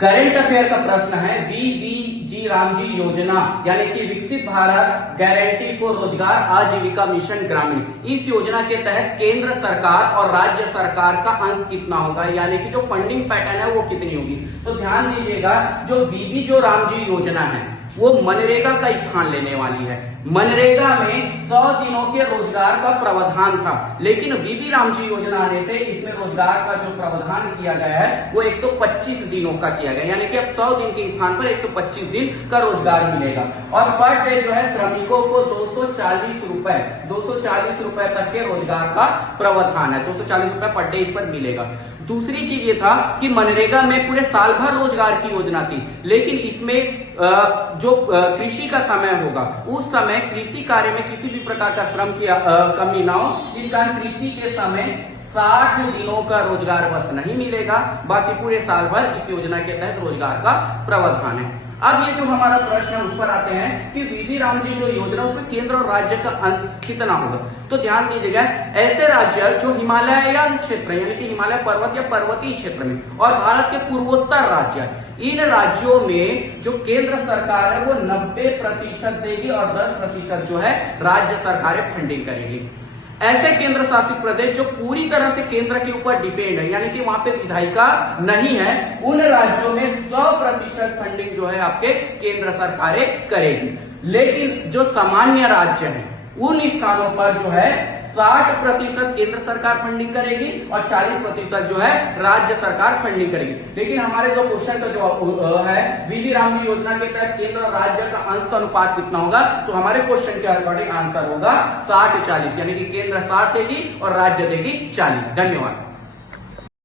Current affair का प्रश्न है, वीबीजी रामजी योजना यानी कि विकसित भारत गारंटी फॉर रोजगार आजीविका मिशन ग्रामीण, इस योजना के तहत केंद्र सरकार और राज्य सरकार का अंश कितना होगा, यानी कि जो फंडिंग पैटर्न है वो कितनी होगी। तो ध्यान दीजिएगा, जो वीबीजी रामजी योजना है वो मनरेगा का स्थान लेने वाली है। मनरेगा में 100 दिनों के रोजगार का प्रावधान था, लेकिन वीबी रामजी योजना आने से इसमें रोजगार का जो प्रावधान किया गया है वो 125 दिनों का किया गया, यानी कि अब 100 दिन के स्थान पर 125 दिन का रोजगार मिलेगा। और पर डे जो है श्रमिकों को 240 रुपए तक के रोजगार का प्रावधान है, 240 रुपए पर डे इस पर मिलेगा। दूसरी चीज ये था कि मनरेगा में पूरे साल भर रोजगार की योजना थी, लेकिन इसमें जो कृषि का समय होगा उस समय कृषि कार्य में किसी भी प्रकार का श्रम की कमी ना हो, इस कारण कृषि के समय 60 दिनों का रोजगार बस नहीं मिलेगा, बाकी पूरे साल भर इस योजना के तहत रोजगार का प्रावधान है। अब ये जो हमारा प्रश्न है उस पर आते हैं कि वीबी रामजी जो योजना उसमें केंद्र और राज्य का अंश कितना होगा। तो ध्यान दीजिएगा, ऐसे राज्य जो हिमालयन क्षेत्र यानी कि हिमालय पर्वत या पर्वतीय क्षेत्र में और भारत के पूर्वोत्तर राज्य, इन राज्यों में जो केंद्र सरकार है वो 90% देगी और 10% जो है राज्य सरकारें फंडिंग करेगी। ऐसे केंद्र शासित प्रदेश जो पूरी तरह से केंद्र के ऊपर डिपेंड है, यानी कि वहां पे विधायिका नहीं है, उन राज्यों में 100% फंडिंग जो है आपके केंद्र सरकारें करेगी। लेकिन जो सामान्य राज्य हैं उन स्थानों पर जो है 60% केंद्र सरकार फंडिंग करेगी और 40% जो है राज्य सरकार फंडिंग करेगी। लेकिन हमारे जो क्वेश्चन का जो है वीबी रामजी योजना के तहत केंद्र और राज्य का अंश का अनुपात कितना होगा, तो हमारे क्वेश्चन के अकॉर्डिंग आंसर होगा 60-40, यानी कि केंद्र 60 देगी और राज्य देगी 40। धन्यवाद।